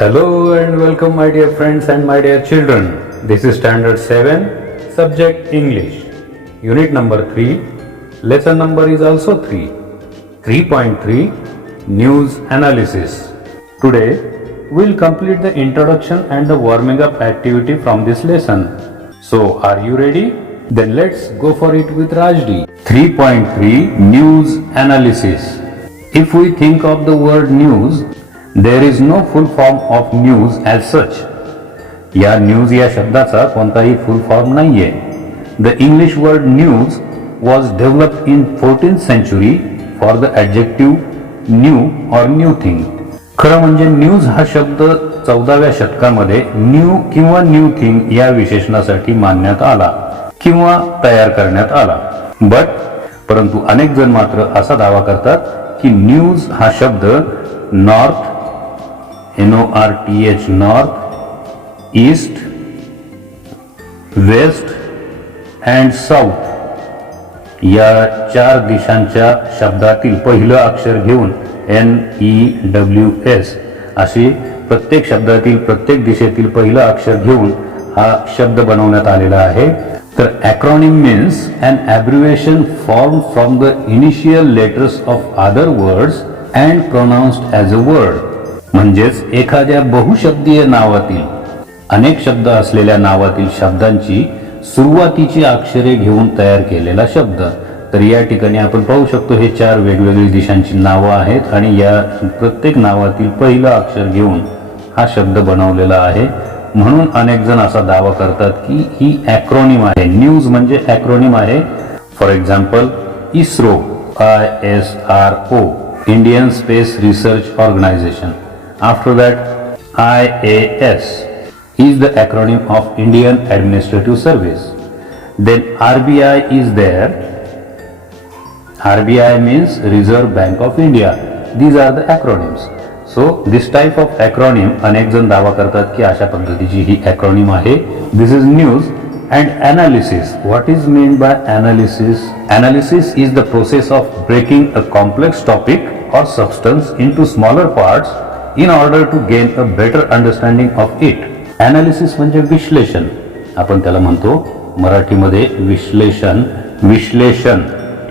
Hello and welcome my dear friends and my dear children. This is standard 7, subject English. Unit number 3, lesson number is also 3. 3.3 News Analysis. Today we'll complete the introduction and the warming up activity from this lesson. So are you ready? Then let's go for it with Rajdi. 3.3 News Analysis. If we think of the word news, there is no full form of news as such. या news या शब्दाचा कोणताही फुल form नाहीये. The English word news was developed in 14th century for the adjective new or new thing. खरं म्हणजे news हा शब्द 14व्या शतकामध्ये न्यू किंवा न्यू थिंग या विशेषणासाठी मानण्यात आला किंवा तयार करण्यात आला. परंतु अनेक जण मात्र असा दावा करतात की न्यूज हा शब्द north NORTH north, east, west and south या 4 दिशांच्या शब्दातील पहिलं अक्षर घेऊन NEWS अशी प्रत्येक शब्दातील प्रत्येक दिशेतील पहिलं अक्षर घेऊन हा शब्द बनवण्यात आलेला आहे. तर acronym means an abbreviation formed from the initial letters of other words and pronounced as a word. म्हणजेच एखाद्या बहुशब्दीय नावातील अनेक शब्द असलेल्या नावातील शब्दांची सुरुवातीची अक्षरे घेऊन तयार केलेला शब्द. तर या ठिकाणी आपण पाहू शकतो हे 4 वेगवेगळी दिशांची नावं आहेत आणि या प्रत्येक नावातील पहिलं अक्षर घेऊन हा शब्द बनवलेला आहे. म्हणून अनेक जण असा दावा करतात की ही ॲक्रोनिम आहे. न्यूज म्हणजे ॲक्रोनिम आहे. For example ISRO, ISRO, Indian space research organisation. After that, IAS is the acronym of Indian Administrative Service. Then RBI is there. RBI means Reserve Bank of India. These are the acronyms. So this type of acronym अनेक जण दावा करतात की अशा पद्धतीची ही acronym आहे. This is news and analysis. What is meant by analysis? Analysis is the process of breaking a complex topic or substance into smaller parts in order to gain a better understanding of it. Analysis म्हणजे विश्लेषण, आपण त्याला म्हणतो मराठीमध्ये विश्लेषण. विश्लेषण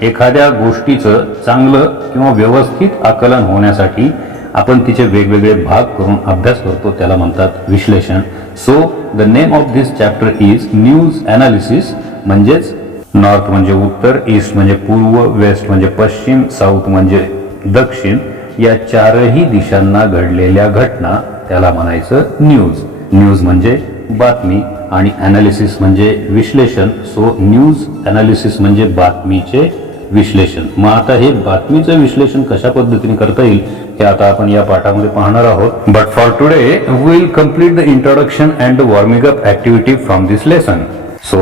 एखाद्या गोष्टीचं चांगलं किंवा व्यवस्थित आकलन होण्यासाठी आपण तिचे वेगवेगळे भाग करून अभ्यास करतो, त्याला म्हणतात विश्लेषण. So the name of this chapter is news analysis. म्हणजेच नॉर्थ म्हणजे उत्तर, ईस्ट म्हणजे पूर्व, वेस्ट म्हणजे पश्चिम, साऊथ म्हणजे दक्षिण या 4ही दिशांना घडलेल्या घटना त्याला म्हणायचं न्यूज. न्यूज म्हणजे बातमी आणि अनालिसिस म्हणजे विश्लेषण. सो न्यूज अनालिसिस म्हणजे बातमीचे विश्लेषण. मग आता हे बातमीचं विश्लेषण कशा पद्धतीने करता येईल हे आता आपण या पाठामध्ये पाहणार आहोत. But for today we will complete the introduction and the warming up activity from this lesson. So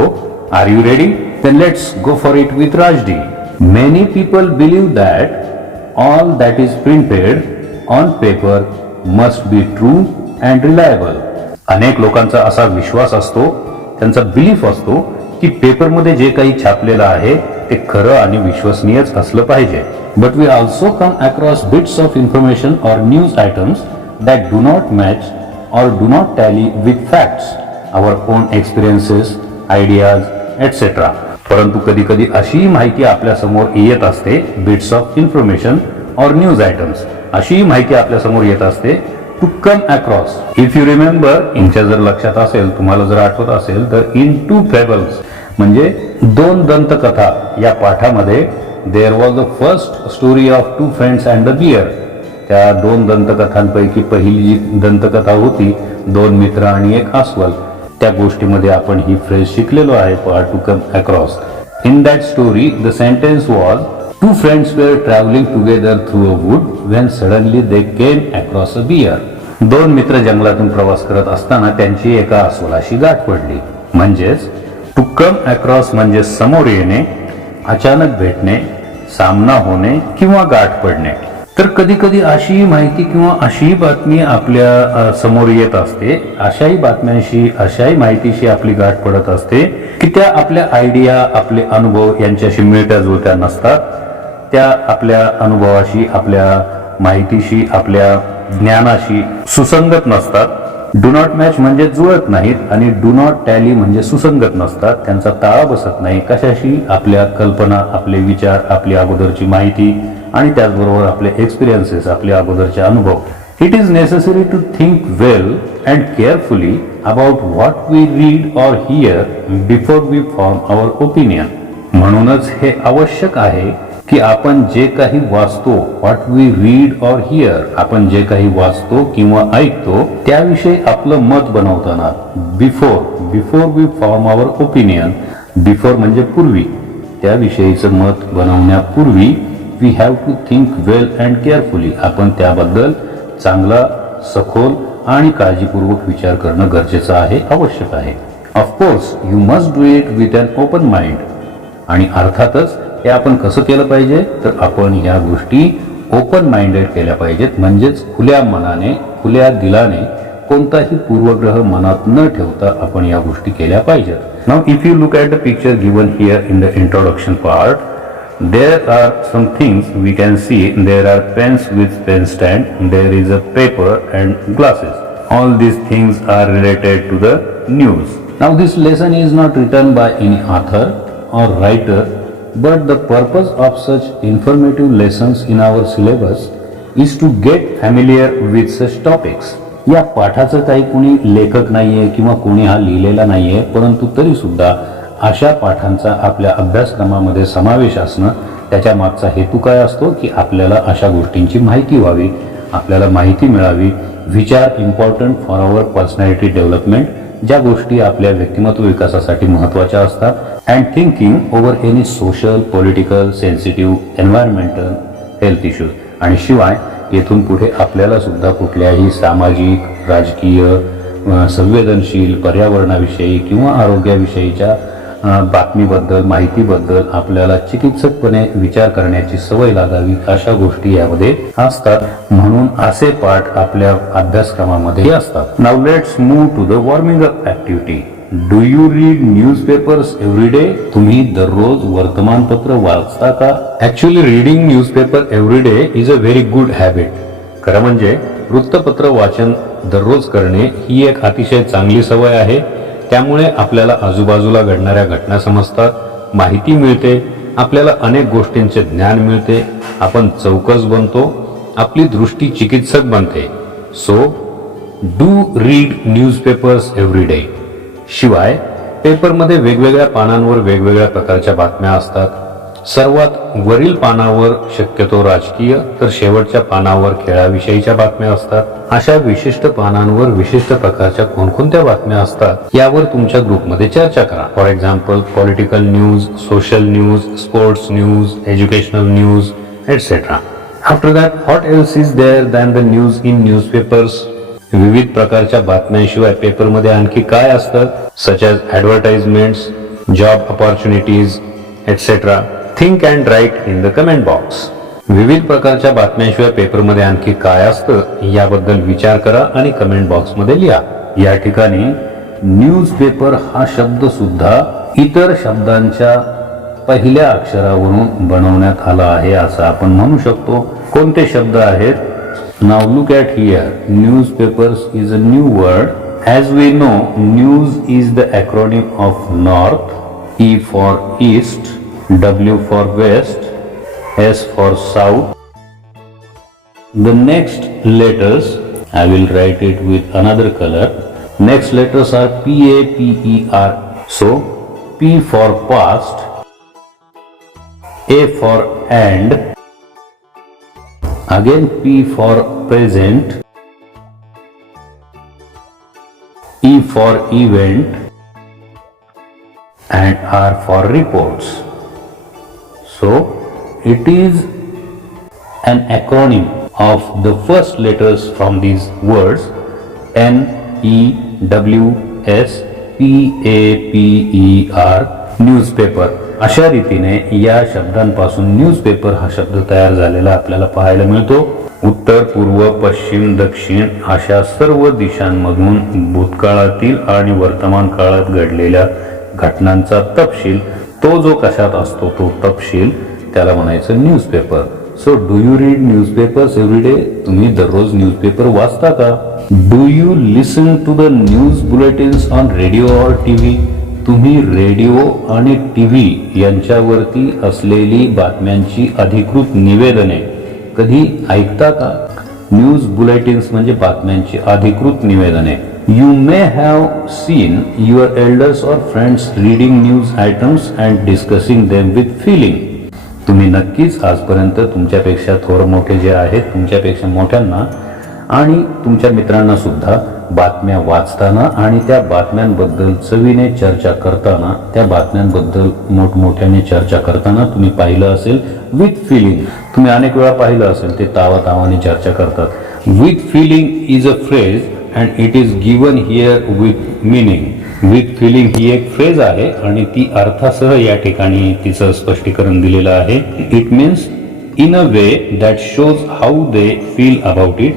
are you ready? Then let's go for it with राजडी. Many people believe that all that is printed on paper must be true and reliable. अनेक लोकांचा असा विश्वास असतो, त्यांचा belief असतो की पेपरमध्ये जे काही छापलेलं आहे ते खरं आणि विश्वसनीयच असलं पाहिजे. But we also come across bits of information or news items that do not match or do not tally with facts, our own experiences, ideas etcetera. परंतु कधी कधी अशी माहिती आपल्या समोर येत असते, bits of information or news items, अशी माहिती आपल्या समोर येत असते. To come across, if you remember, तुमच्या जर लक्षात असेल, तुम्हाला जर आठवत असेल तर इन 2 फेबल्स म्हणजे 2 दंतकथा या पाठामध्ये there was the first story of 2 friends and the bear. त्या 2 दंतकथांपैकी पहिली जी दंतकथा होती 2 मित्र आणि 1 अस्वल, त्या गोष्टीमध्ये आपण ही फ्रेज शिकलेलो आहे, to come across. In that story the sentence was 2 friends were traveling together through a wood when suddenly they came across a bear. 2 मित्र जंगलातून प्रवास करत असताना त्यांची एका अस्वलाशी गाठ पडली. म्हणजेच टू कम अक्रॉस म्हणजे समोर येणे, अचानक भेटणे, सामना होणे किंवा गाठ पडणे. तर कधी कधी अशी माहिती किंवा अशी बातमी आपल्या समोर येत असते, अशाही बातम्यांशी, अशाही माहितीशी आपली गाठ पडत असते की त्या आपल्या आयडिया, आपले अनुभव यांच्याशी मिळत्या जुळत्या नसतात. त्या आपल्या अनुभवाशी, आपल्या माहितीशी, आपल्या ज्ञानाशी सुसंगत नसतात. डू नॉट मॅच म्हणजे जुळत नाहीत आणि डू नॉट टॅली म्हणजे सुसंगत नसतात, त्यांचा ताळा बसत नाही कशाशी, आपल्या कल्पना, आपले विचार, आपली अगोदरची माहिती आणि त्याचबरोबर आपले एक्सपिरियन्सेस, आपले अगोदरचे अनुभव. It is necessary to think well and carefully about what we read or hear before we form our opinion. म्हणूनच हे आवश्यक आहे की आपण जे काही वाचतो, what we read or hear, आपण जे काही वाचतो किंवा ऐकतो त्याविषयी आपलं मत बनवताना before we form our opinion, before म्हणजे पूर्वी, त्याविषयीचं मत बनवण्यापूर्वी we have to think well and carefully, आपण त्याबद्दल चांगला, सखोल आणि काळजीपूर्वक विचार करणं गरजेचं आहे, आवश्यक आहे. Of course you must do it with an open mind. आणि अर्थातच हे आपण कसं केलं पाहिजे, तर आपण या गोष्टी ओपन माइंडेड केल्या पाहिजेत, म्हणजेच खुल्या मनाने, खुल्या दिलाने, कोणताही पूर्वग्रह मनात न ठेवता आपण या गोष्टी केल्या पाहिजेत. Now if you look at the picture given here in the introduction part, there are some things we can see. There are pens with pen stand, there is a paper and glasses. All these things are related to the news. Now this lesson is not written by any author or writer, but the purpose of such informative lessons in our syllabus is to get familiar with such topics. या पाठाचं काही कोणी लेखक नाहीये किंवा कोणी हा लिहिलेला नाहीये, परंतु तरी सुद्धा अशा पाठांचा आपल्या अभ्यासक्रमामध्ये समावेश असणं, त्याच्या मागचा हेतू काय असतो की आपल्याला अशा गोष्टींची माहिती व्हावी, आपल्याला माहिती मिळावी. विचार important for our personality development, ज्या गोष्टी आपल्या व्यक्तिमत्व विकासासाठी महत्त्वाच्या असतात. And thinking over any social, political, sensitive, environmental, health issues. आणि शिवाय येथून पुढे आपल्याला सुद्धा कुठल्याही सामाजिक, राजकीय, संवेदनशील, पर्यावरणाविषयी किंवा आरोग्याविषयीच्या बातमीबद्दल, माहितीबद्दल आपल्याला चिकित्सकपणे विचार करण्याची सवय लागावी, अशा गोष्टी यामध्ये असतात. म्हणून असे पाठ आपल्या अभ्यासक्रमामध्ये असतात. Now let's move to the warming up activity. Do you read newspapers every day? तुम्ही दररोज वर्तमानपत्र वाचता का? Actually reading newspaper every day is a very good habit. खरं म्हणजे वृत्तपत्र वाचन दररोज करणे ही एक अतिशय चांगली सवय आहे. त्यामुळे आपल्याला आजूबाजूला घडणाऱ्या घटना समजतात, माहिती मिळते, आपल्याला अनेक गोष्टींचे ज्ञान मिळते, आपण चौकस बनतो, आपली दृष्टी चिकित्सक बनते. So do read newspapers every day. शिवाय पेपरमध्ये वेगवेगळ्या पानांवर वेगवेगळ्या प्रकारच्या बातम्या असतात. सर्वात वरील पानावर शक्यतो राजकीय, तर शेवटच्या पानावर खेळाविषयीच्या बातम्या असतात. अशा विशिष्ट पानांवर विशिष्ट प्रकारच्या कोणकोणत्या बातम्या असतात यावर तुमच्या ग्रुपमध्ये चर्चा करा. For example political news, social news, sports news, educational news, etcetera. After that what else is there than the news in newspapers? विविध प्रकारच्या बातम्यांशिवाय पेपरमध्ये आणखी काय असतं? Such as advertisements, job opportunities, etcetera. Think and write in the comment box. विविध प्रकारच्या बातम्यांशिवाय पेपरमध्ये आणखी काय असतं याबद्दल विचार करा आणि कमेंट बॉक्समध्ये लिहा. या ठिकाणी न्यूजपेपर हा शब्द सुद्धा इतर शब्दांच्या पहिल्या अक्षरावरून बनवण्यात आला आहे असं आपण म्हणू शकतो. कोणते शब्द आहेत? Now look at here. Newspapers is a new word. As we know, news is the acronym of north, E for east, W for west, S for south. The next letters, I will write it with another color. Next letters are P, A, P, E, R. So P for past, A for and, again P for present, E for event, and R for reports. So it is an acronym of the first letters from these words N, E, W, S, P, A, P, E, R, newspaper. अशा रीतीने या शब्दांपासून newspaper हा शब्द तयार झालेला आपल्याला पाहायला मिळतो. उत्तर, पूर्व, पश्चिम, दक्षिण अशा सर्व दिशांमधून भूतकाळातील आणि वर्तमान काळात घडलेल्या घटनांचा तपशील, तो जो कशात असतो तो तपशील, त्याला म्हणायचं newspaper. So do you read newspapers every day? तुम्ही दररोज न्यूजपेपर वाचता का? Do you listen to the news bulletins on radio और टीव्ही? तुम्ही रेडिओ आणि टीव्ही यांच्यावरती असलेली बातम्यांची अधिकृत निवेदने कधी ऐकता का? न्यूज बुलेटिन्स म्हणजे बातम्यांची अधिकृत निवेदने. You may have seen your elders or friends reading news items and discussing them with feeling. तुम्ही नक्कीच आजपर्यंत तुमच्यापेक्षा थोर मोठे जे आहेत, तुमच्यापेक्षा मोठ्यांना आणि तुमच्या मित्रांना सुद्धा बातम्या वाचताना आणि त्या बातम्यांबद्दल चवीने चर्चा करताना, त्या बातम्यांबद्दल मोठमोठ्याने चर्चा करताना तुम्ही पाहिलं असेल विथ फिलिंग. तुम्ही अनेक वेळा पाहिलं असेल ते तावातावाने चर्चा करतात. With feeling is a phrase and it is given here with meaning. With feeling ही एक फ्रेज आहे आणि ती अर्थासह या ठिकाणी तिचं स्पष्टीकरण दिलेलं आहे. It means in a way that shows how they feel about it,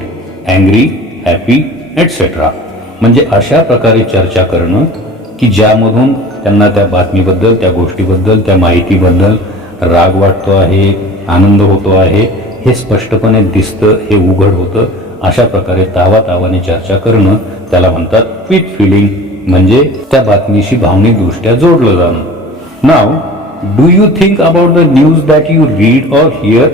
angry, happy etcetera. म्हणजे अशा प्रकारे चर्चा करणं की ज्यामधून त्यांना त्या बातमीबद्दल, त्या गोष्टीबद्दल, त्या माहितीबद्दल राग वाटतो आहे, आनंद होतो आहे, हे स्पष्टपणे दिसतं, हे उघड होतं. अशा प्रकारे तावातावाने चर्चा करणं त्याला म्हणतात विथ फिलिंग, म्हणजे त्या बातमीशी भावनिकदृष्ट्या जोडलं जाणं. Now do you think about the news that you read or hear?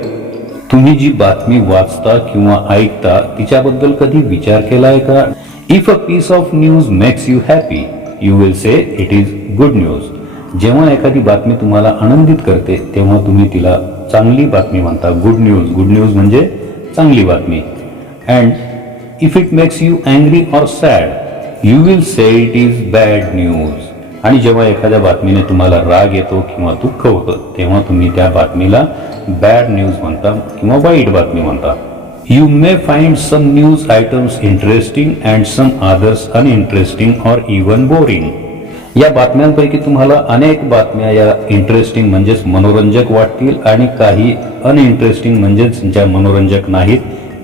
तुम्ही जी बातमी वाचता किंवा ऐकता तिच्याबद्दल कधी विचार केलाय का? If a piece of news makes you happy you will say it is good news. जेव्हा एखादी बातमी तुम्हाला आनंदित करते तेव्हा तुम्ही तिला चांगली बातमी म्हणता, गुड न्यूज. गुड न्यूज म्हणजे चांगली बातमी. And if it makes you angry or sad you will say it is bad news. आणि जेव्हा एखाद्या बातमीने तुम्हाला राग येतो किंवा दुःख होतं तेव्हा तुम्ही त्या बातमीला बॅड न्यूज म्हणता किंवा वाईट बातमी म्हणता. You may find some news items interesting and some others uninteresting और इवन बोरिंग. या बातम्यांपैकी तुम्हाला अनेक बातम्या या इंटरेस्टिंग म्हणजेच मनोरंजक वाटतील आणि काही अनइंटरेस्टिंग म्हणजेच ज्या मनोरंजक नाहीत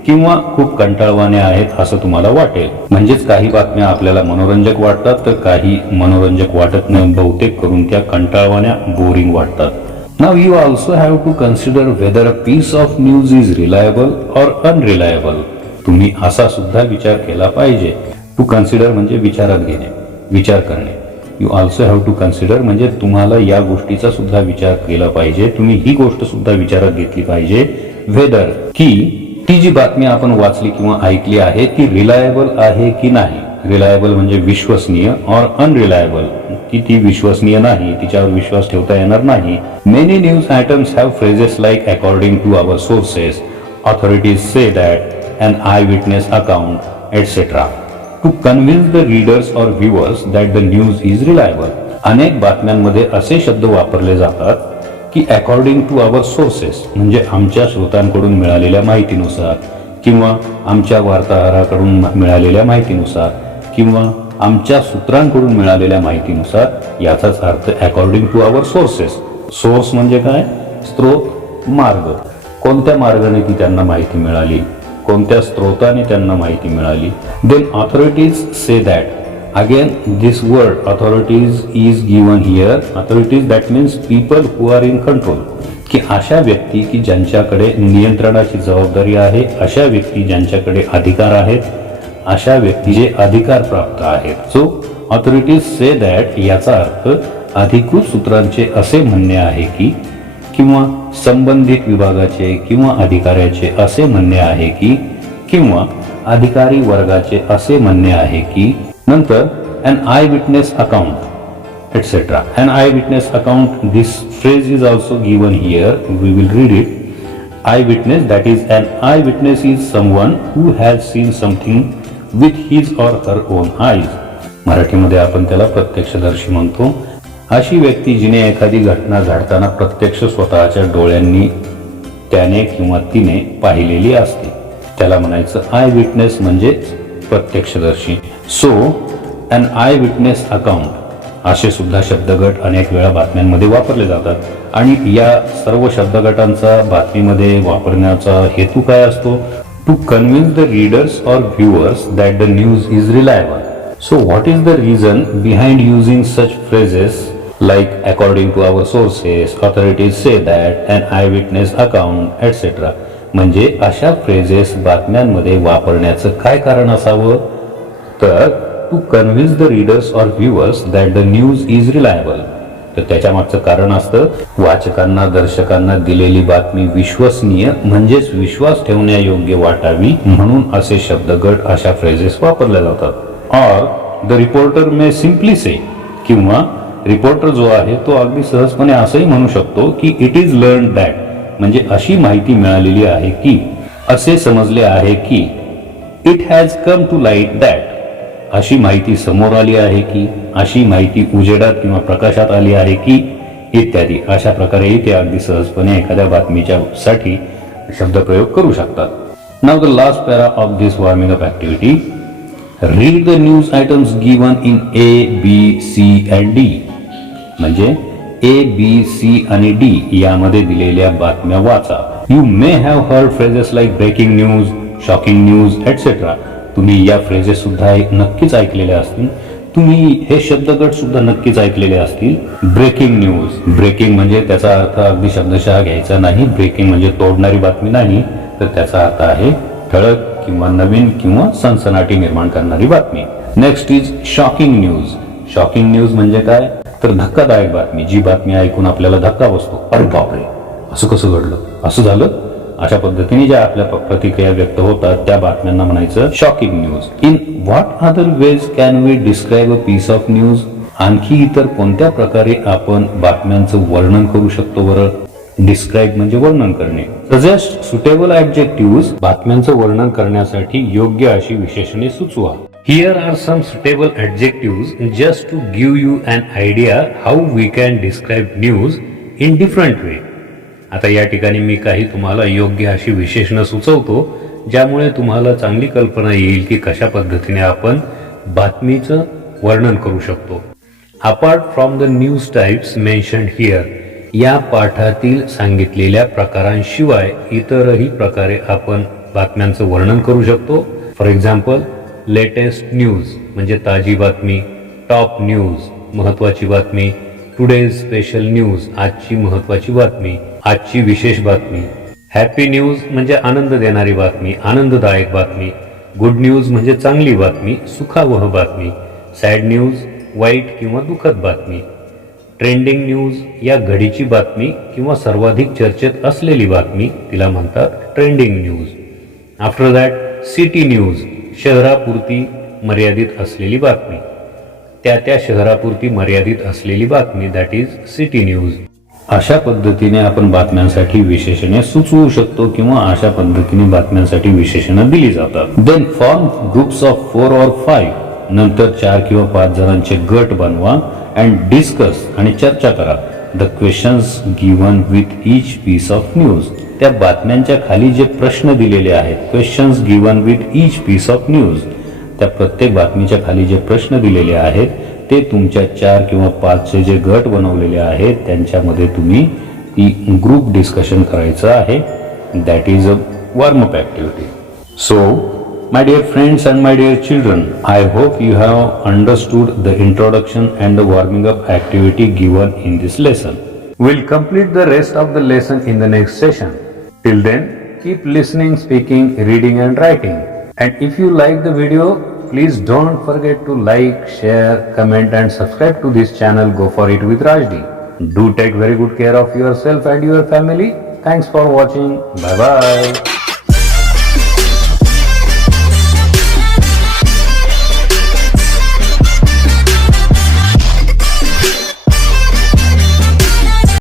किंवा खूप कंटाळवाण्या आहेत असं तुम्हाला वाटेल. म्हणजेच काही बातम्या आपल्याला मनोरंजक वाटतात तर काही मनोरंजक वाटत नाही. बहुतेक करून त्या कंटाळवाण्या, बोरिंग वाटतात. Now you also have to consider whether a piece of news is reliable और अनरिलायबल. तुम्ही असा सुद्धा विचार केला पाहिजे. टू कन्सिडर म्हणजे विचारात घेणे, विचार करणे. You also have to consider म्हणजे तुम्हाला या गोष्टीचा सुद्धा विचार केला पाहिजे. तुम्ही ही गोष्ट सुद्धा विचारात घेतली पाहिजे वेदर की ती जी बातमी आपण वाचली किंवा ऐकली आहे ती रिलायबल आहे की नाही. रिलायबल म्हणजे विश्वसनीय और अनरिलायबल की ती विश्वसनीय नाही, तिच्यावर विश्वास ठेवता येणार नाही. Many news items have phrases like according to our sources, authorities say that, an eye witness account etcetera to convince the readers or viewers that the news is reliable. अनेक बातम्यांमध्ये असे शब्द वापरले जातात की अकॉर्डिंग टू आवर सोर्सेस म्हणजे आमच्या स्रोतांकडून मिळालेल्या माहितीनुसार किंवा आमच्या वार्ताहराकडून मिळालेल्या माहितीनुसार किंवा आमच्या सूत्रांकडून मिळालेल्या माहितीनुसार. याचाच अर्थ according to our sources. Source म्हणजे काय? स्रोत, मार्ग. कोणत्या मार्गाने ती त्यांना माहिती मिळाली, कोणत्या स्रोताने त्यांना माहिती मिळाली. Then authorities say that. Again, this word authorities is given here. Authorities that means people who are in control. की अशा व्यक्ती की ज्यांच्याकडे नियंत्रणाची जबाबदारी आहे, अशा व्यक्ती ज्यांच्याकडे अधिकार आहेत, अशा व्यक्ती जे अधिकार प्राप्त आहेत. सो ऑथॉरिटीज से दॅट याचा अर्थ अधिकृत सूत्रांचे असे म्हणणे आहे की किंवा संबंधित विभागाचे किंवा अधिकाऱ्याचे असे म्हणणे आहे की किंवा अधिकारी वर्गाचे असे म्हणणे आहे की. नंतर an eyewitness account etc. An eyewitness account, this phrase is also given here. We will read it. Eyewitness, that is an eyewitness is someone who has seen something with his or her own eyes. मराठीमध्ये आपण त्याला प्रत्यक्षदर्शी म्हणतो. अशी व्यक्ती जिने एखादी घटना घडताना प्रत्यक्ष स्वतःच्या डोळ्यांनी त्याने किंवा तिने पाहिलेली असते त्याला म्हणायचं आय विटनेस म्हणजे प्रत्यक्षदर्शी. So an eye witness account असे सुद्धा शब्दगट अनेक वेळा बातम्यांमध्ये वापरले जातात. आणि या सर्व शब्दगटांचा बातमीमध्ये वापरण्याचा हेतू काय असतो? To convince the readers or viewers that the news is reliable. So what is the reason behind using such phrases like according to our sources, authorities say that, an eyewitness account, etc. म्हणजे अशा phrases बातम्यांमध्ये वापरण्याचं काय कारण असावं? तर to convince the readers or viewers that the news is reliable. तर त्याच्या मागचं कारण असतं वाचकांना, दर्शकांना दिलेली बातमी विश्वसनीय म्हणजेच विश्वास ठेवण्यायोग्य वाटावी म्हणून असे शब्दगट, अशा फ्रेजेस वापरल्या जातात. Or the reporter may simply say, किंवा रिपोर्टर जो आहे तो अगदी सहजपणे असंही म्हणू शकतो की इट इज लर्न दॅट, म्हणजे अशी माहिती मिळालेली आहे की, असे समजले आहे की, it has come to light that, अशी माहिती समोर आली आहे की, अशी माहिती उजेडात किंवा प्रकाशात आली आहे की, इत्यादी. अशा प्रकारे ते अगदी सहजपणे एखाद्या बातमीच्या साठी शब्दप्रयोग करू शकतात. Now the last para of this warming up activity. Read the news items given in A, B, C and D. म्हणजे A, B, C आणि D यामध्ये दिलेल्या बातम्या वाचा. You may have heard phrases like breaking news, shocking news etcetera. तुम्ही या phrases सुद्धा नक्कीच ऐकलेल्या असतील. तुम्ही हे शब्दगट सुद्धा नक्कीच ऐकलेले असतील. ब्रेकिंग न्यूज, ब्रेकिंग म्हणजे त्याचा अर्थ अगदी शब्दशः घ्यायचा नाही. ब्रेकिंग म्हणजे तोडणारी बातमी नाही, तर त्याचा अर्थ आहे ठळक किंवा नवीन किंवा सनसनाटी निर्माण करणारी बातमी. Next is shocking news. Shocking news म्हणजे काय? तर धक्कादायक बातमी, जी बातमी ऐकून आपल्याला धक्का बसतो. अरे बापरे, असं कसं घडलं, असं झालं, अशा पद्धतीने ज्या आपल्या प्रतिक्रिया व्यक्त होतात त्या बातम्यांना म्हणायचं shocking news. In what other ways can we describe a piece of news. आणखी इतर कोणत्या प्रकारे आपण बातम्यांचं वर्णन करू शकतो बरं? डिस्क्राईब म्हणजे वर्णन करणे. Suggest suitable adjectives. बातम्यांचं वर्णन करण्यासाठी योग्य अशी विशेषणे सुचवा. Here are some suitable adjectives just to give you an idea how we can describe news in different way. आता या ठिकाणी मी काही तुम्हाला योग्य अशी विशेषणं सुचवतो ज्यामुळे तुम्हाला चांगली कल्पना येईल की कशा पद्धतीने आपण बातमीचं वर्णन करू शकतो. Apart from the news types mentioned here, या पाठातील सांगितलेल्या प्रकारांशिवाय इतरही प्रकारे आपण बातम्यांचं वर्णन करू शकतो. फॉर एक्झाम्पल, लेटेस्ट न्यूज म्हणजे ताजी बातमी, टॉप न्यूज महत्वाची बातमी, टुडेज स्पेशल न्यूज आजची महत्वाची बातमी, आजची विशेष बातमी, हॅपी न्यूज म्हणजे आनंद देणारी बातमी, आनंददायक बातमी, गुड न्यूज म्हणजे चांगली बातमी, सुखावह बातमी, सॅड न्यूज वाईट किंवा दुःखद बातमी, ट्रेंडिंग न्यूज या घडीची बातमी किंवा सर्वाधिक चर्चेत असलेली बातमी, तिला म्हणतात trending news. After that city news, शहरापुरती मर्यादित असलेली बातमी, त्या शहरापुरती मर्यादित असलेली बातमी, दॅट इज सिटी न्यूज. अशा पद्धतीने आपण बातम्यांसाठी विशेषणे सुचवू शकतो किंवा अशा पद्धतीने बातम्यांसाठी विशेषणं दिली जातात. Then form groups of 4 or 5. नंतर 4 किंवा 5 जणांचे गट बनवा अँड डिस्कस आणि चर्चा करा the questions given with each piece of news. त्या बातम्यांच्या खाली जे प्रश्न दिलेले आहेत, questions given with each piece of news, त्या प्रत्येक बातमीच्या खाली जे प्रश्न दिलेले आहेत ते तुमच्या 4 किंवा 5चे जे गट बनवलेले आहेत त्यांच्यामध्ये तुम्ही ती ग्रुप डिस्कशन करायचं आहे. That is a warm up activity. So my dear friends and my dear children, I hope you have understood the introduction and the warming up activity given in this lesson. We'll complete the rest of the lesson in the next session. Till then, keep listening, speaking, reading and writing. And if you like the video, please don't forget to like, share, comment and subscribe to this channel Go For It with Rajdi. Do take very good care of yourself and your family. Thanks for watching. Bye bye.